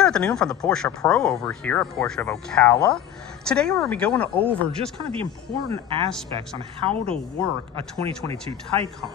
Good afternoon from the Porsche Pro over here at Porsche Ocala. Today we're going to be going over just kind of the important aspects on how to work a 2022 Taycan.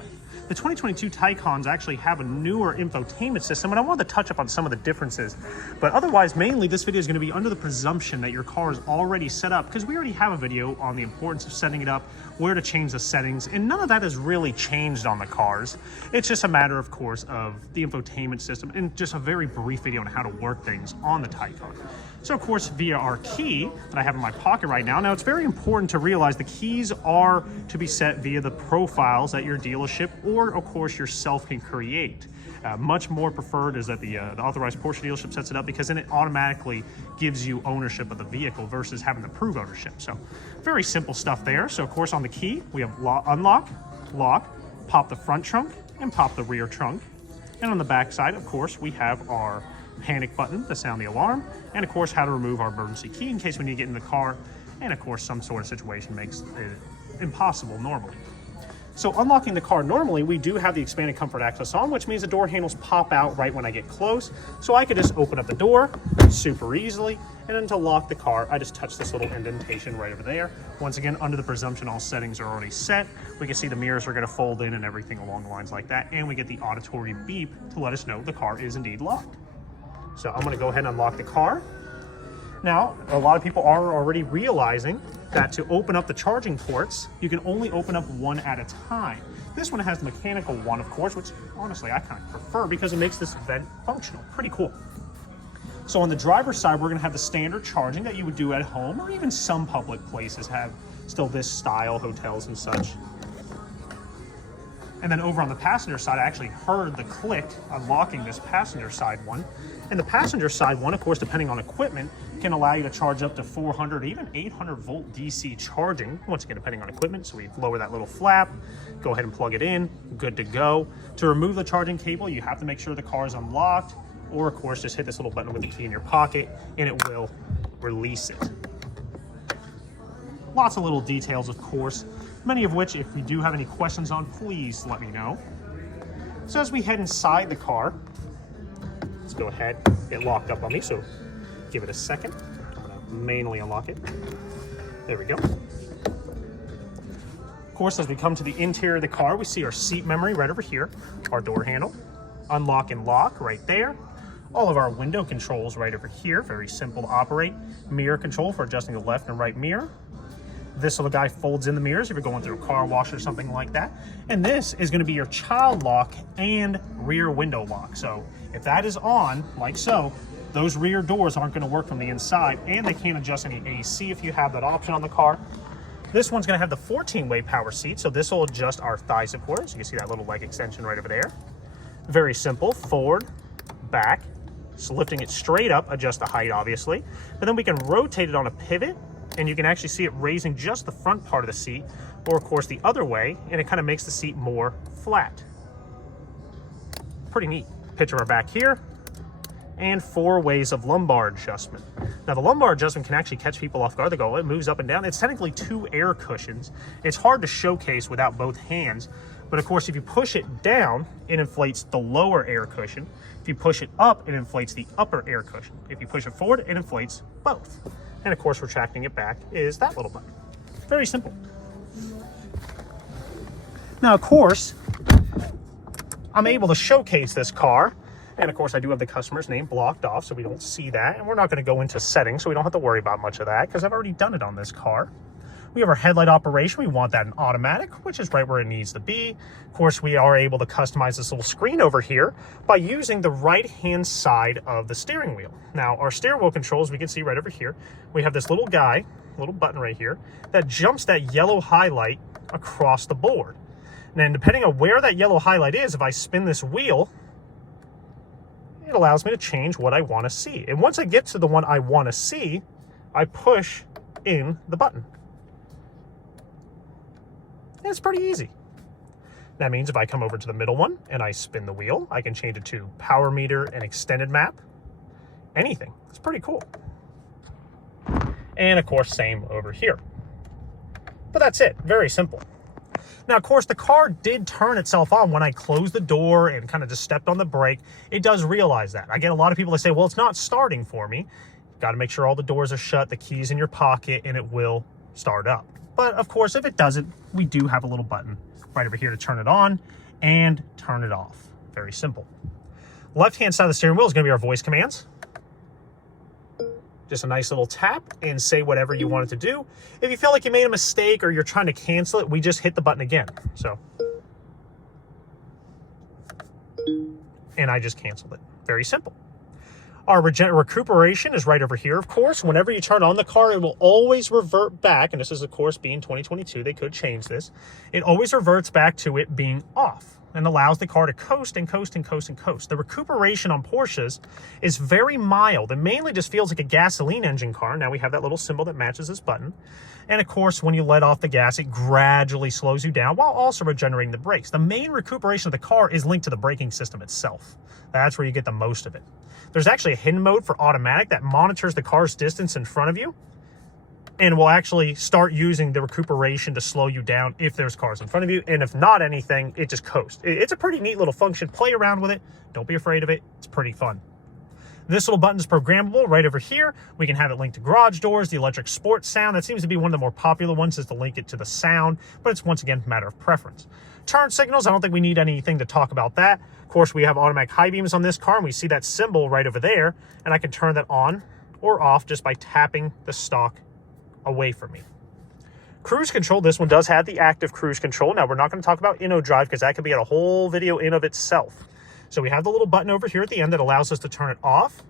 The 2022 Taycans actually have a newer infotainment system, and I wanted to touch up on some of the differences. But otherwise, mainly this video is going to be under the presumption that your car is already set up, because we already have a video on the importance of setting it up, where to change the settings, and none of that has really changed on the cars. It's just a matter, of course, of the infotainment system and just a very brief video on how to work things on the Taycan. So, of course, via our key that I have in my pocket right now. Now, it's very important to realize the keys are to be set via the profiles that your dealership or, of course, yourself can create. Much more preferred is that the authorized Porsche dealership sets it up, because then it automatically gives you ownership of the vehicle versus having to prove ownership. So very simple stuff there. So, of course, on the key, we have unlock, lock, pop the front trunk, and pop the rear trunk. And on the back side, of course, we have our panic button to sound the alarm, and of course how to remove our emergency key in case we need to get in the car, and of course some sort of situation makes it impossible normally. So unlocking the car normally, we do have the expanded comfort access on, which means the door handles pop out right when I get close, so I could just open up the door super easily, and then to lock the car I just touch this little indentation right over there. Once again, under the presumption all settings are already set. We can see the mirrors are going to fold in and everything along the lines like that, and we get the auditory beep to let us know the car is indeed locked. So I'm going to go ahead and unlock the car. Now, a lot of people are already realizing that to open up the charging ports, you can only open up one at a time. This one has the mechanical one, of course, which honestly I kind of prefer because it makes this vent functional. Pretty cool. So on the driver's side, we're going to have the standard charging that you would do at home, or even some public places have still this style, hotels and such. And then over on the passenger side, I actually heard the click unlocking this passenger side one. And the passenger side one, of course, depending on equipment, can allow you to charge up to 400, even 800 volt DC charging, once again, depending on equipment. So we lower that little flap, go ahead and plug it in, good to go. To remove the charging cable, you have to make sure the car is unlocked, or of course, just hit this little button with the key in your pocket, and it will release it. Lots of little details, of course, many of which, if you do have any questions on, please let me know. So as we head inside the car, let's go ahead, get locked up on me, so give it a second. I'm gonna manually unlock it. There we go. Of course, as we come to the interior of the car, we see our seat memory right over here, our door handle, unlock and lock right there, all of our window controls right over here, very simple to operate, mirror control for adjusting the left and right mirror. This little guy folds in the mirrors if you're going through a car wash or something like that. And this is going to be your child lock and rear window lock. So if that is on, like so, those rear doors aren't going to work from the inside, and they can't adjust any AC if you have that option on the car. This one's going to have the 14-way power seat, so this will adjust our thigh support. So you can see that little leg extension right over there. Very simple, forward, back. So lifting it straight up, adjust the height, obviously. But then we can rotate it on a pivot, and you can actually see it raising just the front part of the seat, or of course the other way, and it kind of makes the seat more flat. Pretty neat. Picture our back here, and 4 ways of lumbar adjustment. Now the lumbar adjustment can actually catch people off guard. They go, it moves up and down. It's technically 2 air cushions. It's hard to showcase without both hands, but of course if you push it down, it inflates the lower air cushion. If you push it up, it inflates the upper air cushion. If you push it forward, it inflates both. And of course, retracting it back is that little button. Very simple. Now, of course, I'm able to showcase this car. And of course, I do have the customer's name blocked off, so we don't see that. And we're not going to go into settings, so we don't have to worry about much of that, because I've already done it on this car. We have our headlight operation. We want that in automatic, which is right where it needs to be. Of course, we are able to customize this little screen over here by using the right-hand side of the steering wheel. Now, our steering wheel controls, we can see right over here, we have this little guy, little button right here, that jumps that yellow highlight across the board. And then depending on where that yellow highlight is, if I spin this wheel, it allows me to change what I want to see. And once I get to the one I want to see, I push in the button. It's pretty easy. That means if I come over to the middle one and I spin the wheel, I can change it to power meter and extended map, anything. It's pretty cool. And of course, same over here. But that's it, very simple. Now, of course, the car did turn itself on when I closed the door and kind of just stepped on the brake. It does realize that. I get a lot of people that say, well, it's not starting for me. Got to make sure all the doors are shut, the key's in your pocket, and it will start up. But of course, if it doesn't, we do have a little button right over here to turn it on and turn it off. Very simple. Left-hand side of the steering wheel is going to be our voice commands. Just a nice little tap and say whatever you want it to do. If you feel like you made a mistake or you're trying to cancel it, we just hit the button again. So, and I just canceled it. Very simple. Our recuperation is right over here, of course. Whenever you turn on the car, it will always revert back. And this is, of course, being 2022. They could change this. It always reverts back to it being off and allows the car to coast and coast and coast and coast. The recuperation on Porsches is very mild. It mainly just feels like a gasoline engine car. Now we have that little symbol that matches this button. And of course, when you let off the gas, it gradually slows you down while also regenerating the brakes. The main recuperation of the car is linked to the braking system itself. That's where you get the most of it. There's actually a hidden mode for automatic that monitors the car's distance in front of you and will actually start using the recuperation to slow you down if there's cars in front of you. And if not anything, it just coasts. It's a pretty neat little function. Play around with it. Don't be afraid of it. It's pretty fun. This little button is programmable right over here. We can have it linked to garage doors, the electric sports sound. That seems to be one of the more popular ones, is to link it to the sound, but it's once again a matter of preference. Turn signals, I don't think we need anything to talk about that. Of course, we have automatic high beams on this car, and we see that symbol right over there, and I can turn that on or off just by tapping the stock away from me. Cruise control, this one does have the active cruise control. Now, we're not going to talk about InnoDrive because that could be a whole video in of itself. So we have the little button over here at the end that allows us to turn it off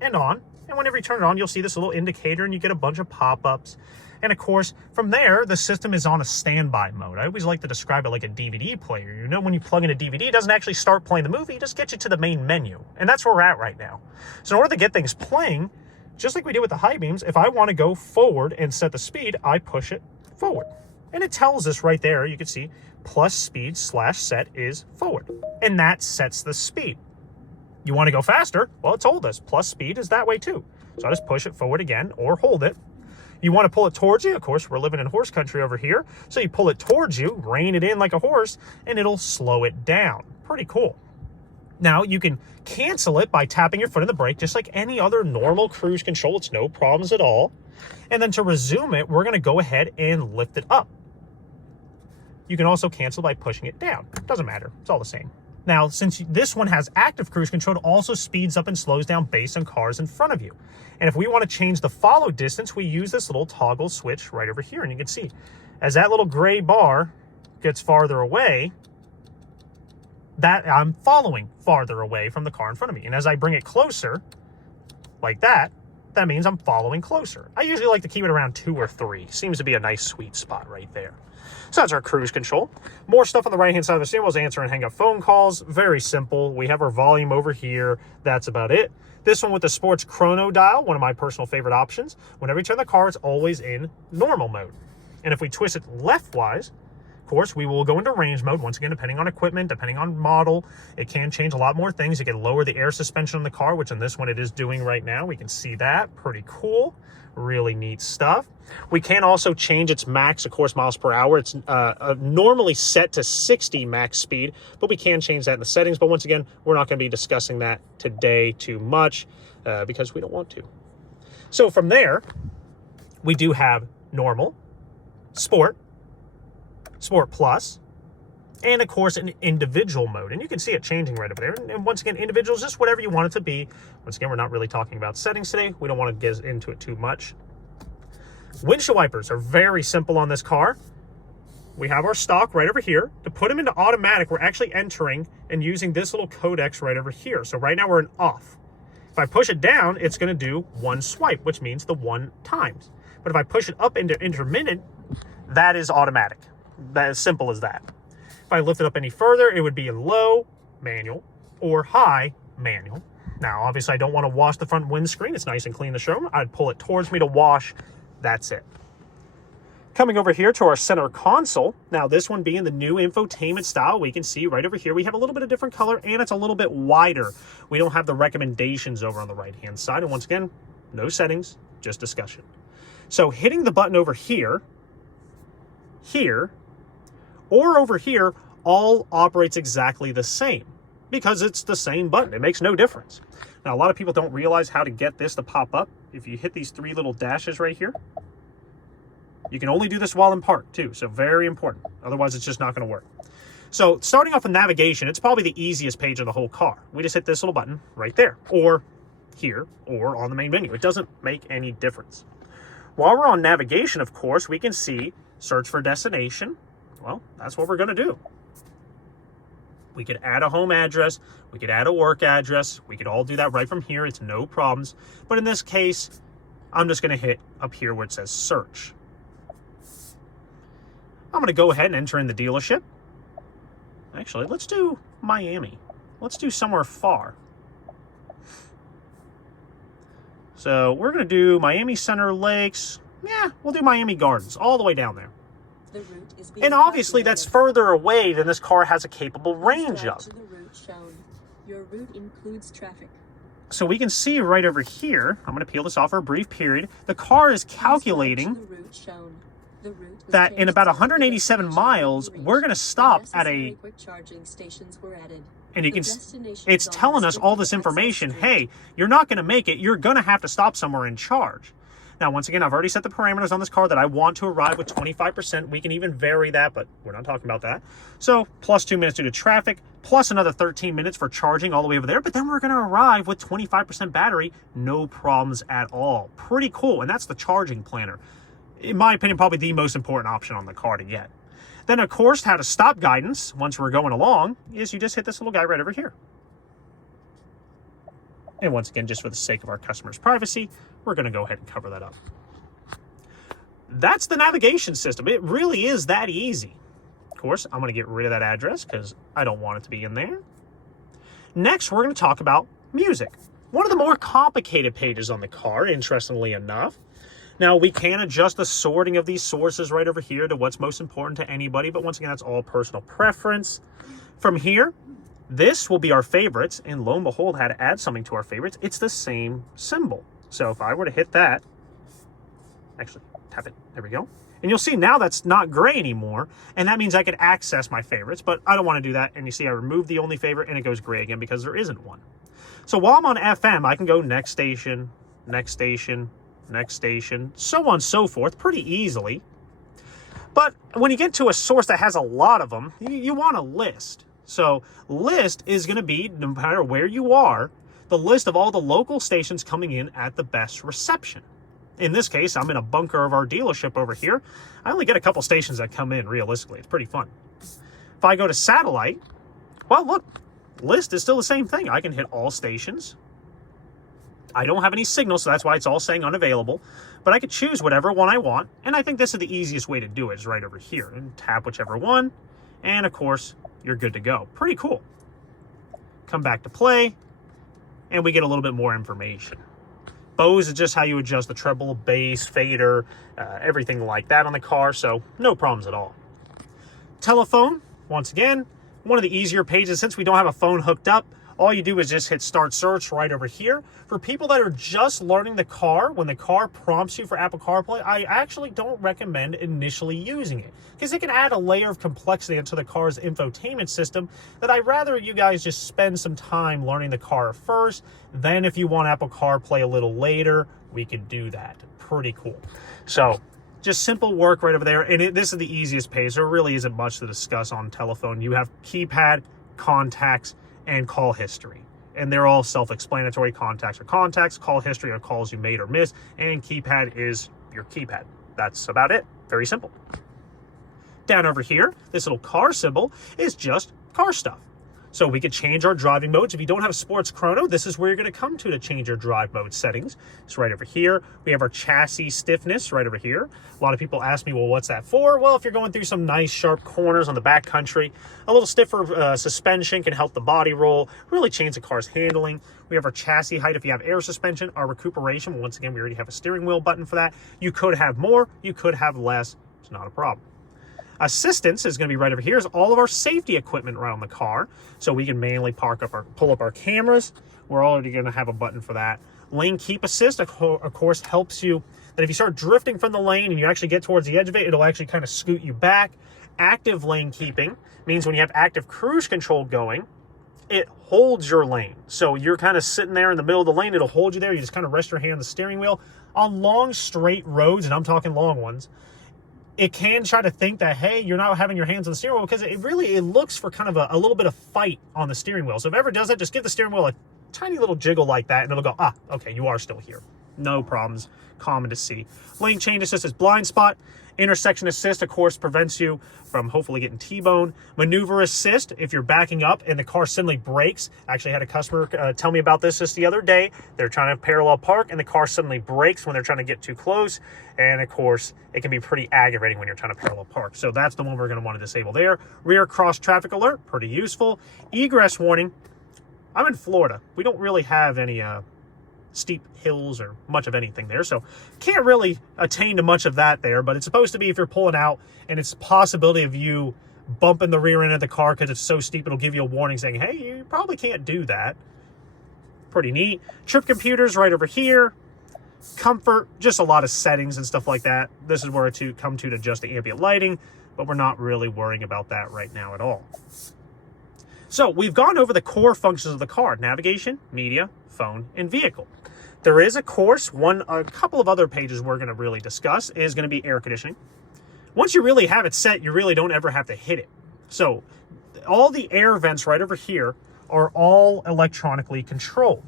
and on. And whenever you turn it on, you'll see this little indicator and you get a bunch of pop-ups. And of course, from there, the system is on a standby mode. I always like to describe it like a DVD player. You know, when you plug in a DVD, it doesn't actually start playing the movie, it just gets you to the main menu. And that's where we're at right now. So in order to get things playing, just like we did with the high beams, if I want to go forward and set the speed, I push it forward. And it tells us right there, you can see, plus speed / set is forward. And that sets the speed. You want to go faster? Well, it told us plus speed is that way too. So I just push it forward again or hold it. You want to pull it towards you? Of course, we're living in horse country over here. So you pull it towards you, rein it in like a horse, and it'll slow it down. Pretty cool. Now, you can cancel it by tapping your foot in the brake, just like any other normal cruise control. It's no problems at all. And then to resume it, we're going to go ahead and lift it up. You can also cancel by pushing it down. Doesn't matter. It's all the same. Now, since this one has active cruise control, it also speeds up and slows down based on cars in front of you. And if we want to change the follow distance, we use this little toggle switch right over here. And you can see, as that little gray bar gets farther away, that I'm following farther away from the car in front of me. And as I bring it closer, like that, that means I'm following closer. I usually like to keep it around 2 or 3. Seems to be a nice sweet spot right there. So that's our cruise control. More stuff on the right-hand side of the steering wheel is answer and hang up phone calls. Very simple. We have our volume over here. That's about it. This one with the sports chrono dial, one of my personal favorite options. Whenever you turn the car, it's always in normal mode. And if we twist it left-wise, of course, we will go into range mode. Once again, depending on equipment, depending on model, it can change a lot more things. It can lower the air suspension on the car, which in this one it is doing right now. We can see that. Pretty cool. Really neat stuff. We can also change its max, of course, miles per hour. It's normally set to 60 max speed, but we can change that in the settings. But once again, we're not going to be discussing that today too much because we don't want to. So from there, we do have normal, sport, sport plus, and of course an individual mode. And you can see it changing right over there. And once again, individual is just whatever you want it to be. Once again, we're not really talking about settings today. We don't want to get into it too much. Windshield wipers are very simple on this car. We have our stock right over here. To put them into automatic, we're actually entering and using this little codex right over here. So right now we're in off. If I push it down, it's going to do 1 swipe, which means the 1 times. But if I push it up into intermittent, that is automatic. That is simple as that. If I lift it up any further, it would be in low, manual, or high, manual. Now, obviously, I don't want to wash the front windscreen. It's nice and clean to show. I'd pull it towards me to wash. That's it. Coming over here to our center console. Now, this one being the new infotainment style, we can see right over here, we have a little bit of different color, and it's a little bit wider. We don't have the recommendations over on the right-hand side. And once again, no settings, just discussion. So hitting the button over here, or over here, all operates exactly the same because it's the same button. It makes no difference. Now, a lot of people don't realize how to get this to pop up. If you hit these 3 little dashes right here, you can only do this while in park too, so very important. Otherwise, it's just not going to work. So starting off with navigation, it's probably the easiest page of the whole car. We just hit this little button right there, or here, or on the main menu. It doesn't make any difference. While we're on navigation, of course, we can see search for destination. Well, that's what we're going to do. We could add a home address. We could add a work address. We could all do that right from here. It's no problems. But in this case, I'm just going to hit up here where it says search. I'm going to go ahead and enter in the dealership. Actually, let's do Miami. Let's do somewhere far. So we're going to do Miami Center Lakes. Yeah, we'll do Miami Gardens, all the way down there. The route is being and obviously that's further away than this car has a capable range of. To the route shown. Your route includes traffic. So we can see right over here, I'm going to peel this off for a brief period, the car is calculating that in about 187 miles, we're going to stop at a... Quick charging stations were added. And you can, it's telling us all this information. Hey, you're not going to make it. You're going to have to stop somewhere and charge. Now, once again, I've already set the parameters on this car that I want to arrive with 25%. We can even vary that, but we're not talking about that. So plus 2 minutes due to traffic, plus another 13 minutes for charging all the way over there. But then we're going to arrive with 25% battery. No problems at all. Pretty cool. And that's the charging planner. In my opinion, probably the most important option on the car to get. Then, of course, how to stop guidance once we're going along is you just hit this little guy right over here. And once again, just for the sake of our customers' privacy, we're going to go ahead and cover that up. That's the navigation system. It really is that easy. Of course, I'm going to get rid of that address because I don't want it to be in there. Next, we're going to talk about music. One of the more complicated pages on the car, interestingly enough. Now, we can adjust the sorting of these sources right over here to what's most important to anybody, but once again, that's all personal preference. From here, this will be our favorites, and lo and behold, how to add something to our favorites. It's the same symbol. So if I were to hit that, actually, tap it, there we go. And you'll see now that's not gray anymore, and that means I could access my favorites, but I don't want to do that. And you see I removed the only favorite, and it goes gray again because there isn't one. So while I'm on FM, I can go next station, next station, next station, so on and so forth, pretty easily. But when you get to a source that has a lot of them, you want a list. So list is going to be, no matter where you are, the list of all the local stations coming in at the best reception. In this case, I'm in a bunker of our dealership over here. I only get a couple stations that come in, realistically. It's pretty fun. If I go to satellite, well, look, list is still the same thing. I can hit all stations. I don't have any signal, so that's why it's all saying unavailable. But I could choose whatever one I want, and I think this is the easiest way to do it, is right over here. And tap whichever one, and of course, you're good to go. Pretty cool. Come back to play, and we get a little bit more information. Bose is just how you adjust the treble, bass, fader, everything like that on the car, so no problems at all. Telephone, once again, one of the easier pages. Since we don't have a phone hooked up, all you do is just hit start search right over here. For people that are just learning the car, when the car prompts you for Apple CarPlay, I actually don't recommend initially using it because it can add a layer of complexity into the car's infotainment system that I'd rather you guys just spend some time learning the car first. Then if you want Apple CarPlay a little later, we can do that. Pretty cool. So just simple work right over there. And this is the easiest page. There really isn't much to discuss on telephone. You have keypad, contacts, and call history. And they're all self-explanatory. Contacts are contacts, call history are calls you made or missed, and keypad is your keypad. That's about it. Very simple. Down over here, this little car symbol is just car stuff. So we could change our driving modes. If you don't have a sports chrono, this is where you're going to come to change your drive mode settings. It's right over here. We have our chassis stiffness right over here. A lot of people ask me, well, what's that for? Well, if you're going through some nice sharp corners on the back country, a little stiffer suspension can help the body roll, really change the car's handling. We have our chassis height if you have air suspension, our recuperation. Once again, we already have a steering wheel button for that. You could have more, you could have less. It's not a problem. Assistance is going to be right over here. Is all of our safety equipment around the car, so we can manually pull up our cameras. We're already going to have a button for that. Lane keep assist, of course, helps you that if you start drifting from the lane and you actually get towards the edge of it, it'll actually kind of scoot you back. active lane keeping means when you have active cruise control going, it holds your lane. So you're kind of sitting there in the middle of the lane, it'll hold you there. You just kind of rest your hand on the steering wheel. On long, straight roads, and I'm talking long ones, it can try to think that, hey, you're not having your hands on the steering wheel, because it looks for kind of a little bit of fight on the steering wheel. So if it ever does that, just give the steering wheel a tiny little jiggle like that, and it'll go, ah, okay, you are still here. No problems, common to see. Lane change assist is blind spot. Intersection assist, of course, prevents you from hopefully getting T-bone. Maneuver assist, if you're backing up and the car suddenly brakes. I actually had a customer tell me about this just the other day. They're trying to parallel park and the car suddenly brakes when they're trying to get too close. And of course, it can be pretty aggravating when you're trying to parallel park. So that's the one we're going to want to disable there. Rear cross traffic alert, pretty useful. Egress warning. I'm in Florida. We don't really have any steep hills or much of anything there, so can't really attain to much of that there, but it's supposed to be if you're pulling out and it's a possibility of you bumping the rear end of the car because it's so steep, it'll give you a warning saying, hey, you probably can't do that. Pretty neat. Trip computers right over here. Comfort, just a lot of settings and stuff like that. This is where to come to adjust the ambient lighting, but we're not really worrying about that right now at all. So we've gone over the core functions of the car: navigation, media, phone, and vehicle. There is, of course, a couple of other pages we're going to really discuss is going to be air conditioning. Once you really have it set, you really don't ever have to hit it. So all the air vents right over here are all electronically controlled.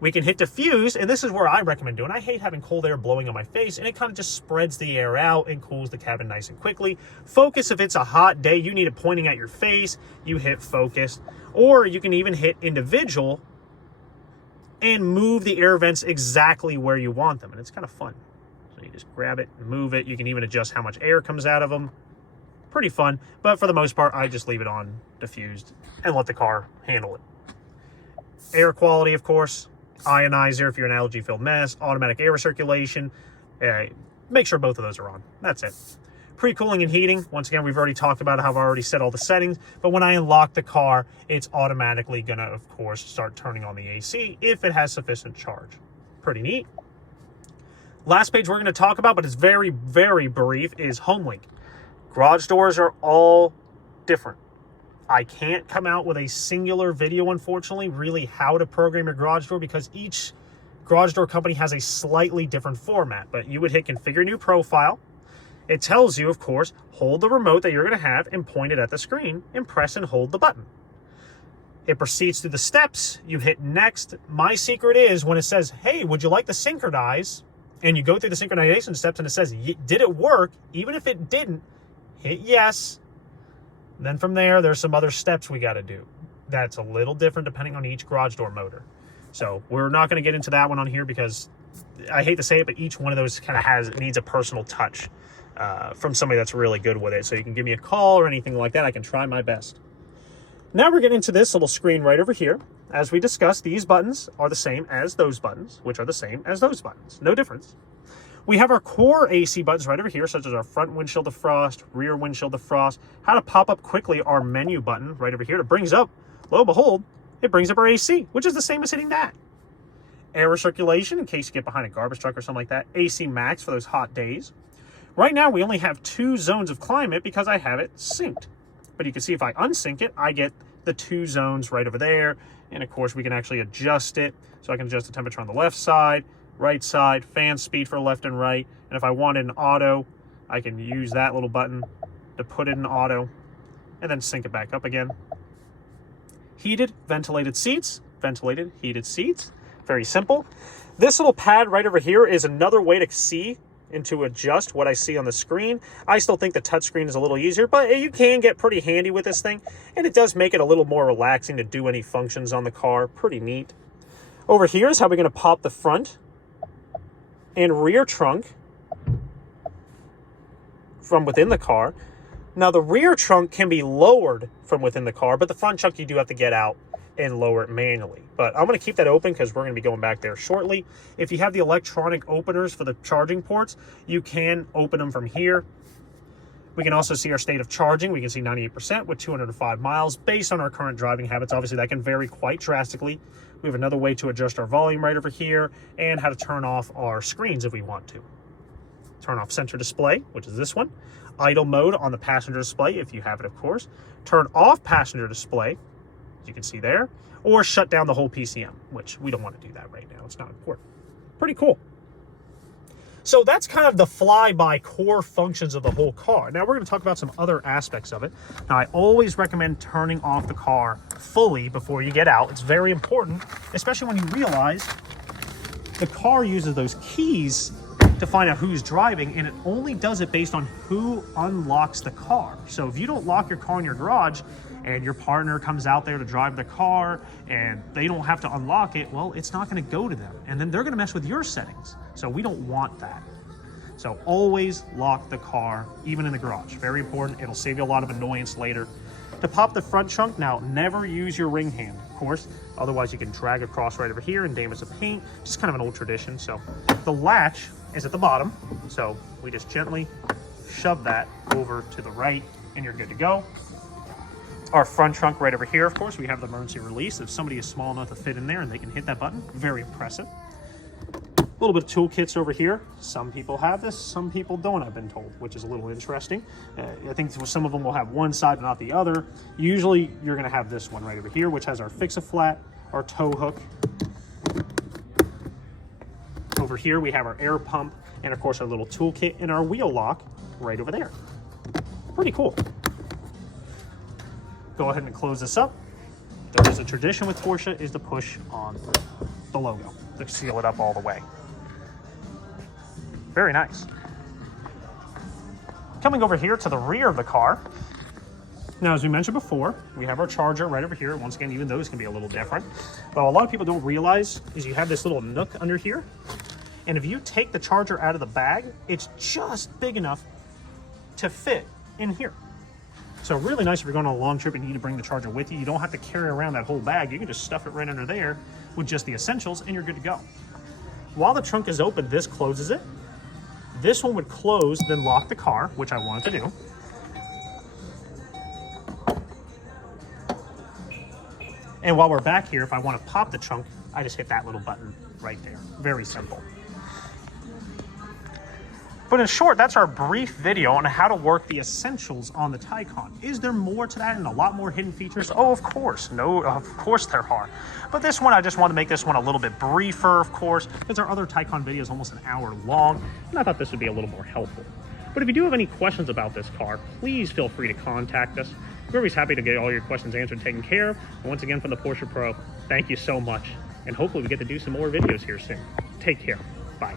We can hit diffuse, and this is where I recommend doing. I hate having cold air blowing on my face, and it kind of just spreads the air out and cools the cabin nice and quickly. Focus, if it's a hot day, you need it pointing at your face, you hit focus. Or you can even hit individual and move the air vents exactly where you want them, and it's kind of fun. So you just grab it and move it. You can even adjust how much air comes out of them. Pretty fun, but for the most part, I just leave it on diffused and let the car handle it. Air quality, of course. Ionizer if you're an allergy-filled mess, automatic air circulation. Make sure both of those are on. That's it. Pre-cooling and heating. Once again, we've already talked about how I've already set all the settings, but when I unlock the car, it's automatically gonna, of course, start turning on the AC if it has sufficient charge. Pretty neat. Last page we're gonna talk about, but it's very, very brief, is HomeLink. Garage doors are all different. I can't come out with a singular video, unfortunately, really how to program your garage door, because each garage door company has a slightly different format. But you would hit configure new profile. It tells you, of course, hold the remote that you're going to have and point it at the screen and press and hold the button. It proceeds through the steps. You hit next. My secret is when it says, hey, would you like to synchronize? And you go through the synchronization steps and it says, did it work? Even if it didn't, hit yes. Then from there, there's some other steps we got to do. That's a little different depending on each garage door motor. So we're not going to get into that one on here because I hate to say it, but each one of those kind of needs a personal touch from somebody that's really good with it. So you can give me a call or anything like that. I can try my best. Now we're getting into this little screen right over here. As we discussed, these buttons are the same as those buttons, which are the same as those buttons. No difference. We have our core AC buttons right over here, such as our front windshield defrost, rear windshield defrost, how to pop up quickly our menu button right over here. It brings up, lo and behold, it brings up our AC, which is the same as hitting that. Air circulation, in case you get behind a garbage truck or something like that. AC max for those hot days. Right now, we only have 2 zones of climate because I have it synced. But you can see if I unsync it, I get the 2 zones right over there. And of course, we can actually adjust it. So I can adjust the temperature on the left side, right side, fan speed for left and right. And if I wanted an auto, I can use that little button to put it in auto and then sync it back up again. Heated, ventilated seats, ventilated, heated seats. Very simple. This little pad right over here is another way to see and to adjust what I see on the screen. I still think the touchscreen is a little easier, but you can get pretty handy with this thing, and it does make it a little more relaxing to do any functions on the car. Pretty neat. Over here is how we're going to pop the front and rear trunk from within the car. Now the rear trunk can be lowered from within the car, but the front trunk you do have to get out and lower it manually. But I'm going to keep that open because we're going to be going back there shortly. If you have the electronic openers for the charging ports, you can open them from here. We can also see our state of charging. We can see 98% with 205 miles based on our current driving habits. Obviously, that can vary quite drastically. We have another way to adjust our volume right over here and how to turn off our screens if we want to. Turn off center display, which is this one. Idle mode on the passenger display, if you have it, of course. Turn off passenger display, as you can see there, or shut down the whole PCM, which we don't want to do that right now. It's not important. Pretty cool. So that's kind of the flyby core functions of the whole car. Now we're going to talk about some other aspects of it. Now I always recommend turning off the car fully before you get out. It's very important, especially when you realize the car uses those keys to find out who's driving, and it only does it based on who unlocks the car. So if you don't lock your car in your garage and your partner comes out there to drive the car and they don't have to unlock it, well, it's not going to go to them, and then they're going to mess with your settings. So we don't want that. So always lock the car, even in the garage. Very important. It'll save you a lot of annoyance later. To pop the front trunk, now never use your ring hand, of course. Otherwise you can drag across right over here and damage the paint. Just kind of an old tradition. So the latch is at the bottom. So we just gently shove that over to the right and you're good to go. Our front trunk right over here, of course, we have the emergency release. If somebody is small enough to fit in there and they can hit that button, very impressive. A little bit of toolkits over here. Some people have this, some people don't, I've been told, which is a little interesting. I think some of them will have one side but not the other. Usually you're gonna have this one right over here, which has our fix-a-flat, our tow hook. Over here we have our air pump, and of course our little toolkit and our wheel lock right over there. Pretty cool. Go ahead and close this up. There is a tradition with Porsche is to push on the logo to seal it up all the way. Very nice. Coming over here to the rear of the car. Now, as we mentioned before, we have our charger right over here. Once again, even those can be a little different. But a lot of people don't realize is you have this little nook under here. And if you take the charger out of the bag, it's just big enough to fit in here. So really nice if you're going on a long trip and you need to bring the charger with you. You don't have to carry around that whole bag. You can just stuff it right under there with just the essentials and you're good to go. While the trunk is open, this closes it. This one would close, then lock the car, which I wanted to do. And while we're back here, if I want to pop the trunk, I just hit that little button right there. Very simple. But in short, that's our brief video on how to work the essentials on the Taycan. Is there more to that and a lot more hidden features? Oh, of course. No, of course there are. But this one, I just wanted to make this one a little bit briefer, of course, because our other Taycan video is almost an hour long, and I thought this would be a little more helpful. But if you do have any questions about this car, please feel free to contact us. We're always happy to get all your questions answered and taken care of. And once again, from the Porsche Pro, thank you so much. And hopefully we get to do some more videos here soon. Take care. Bye.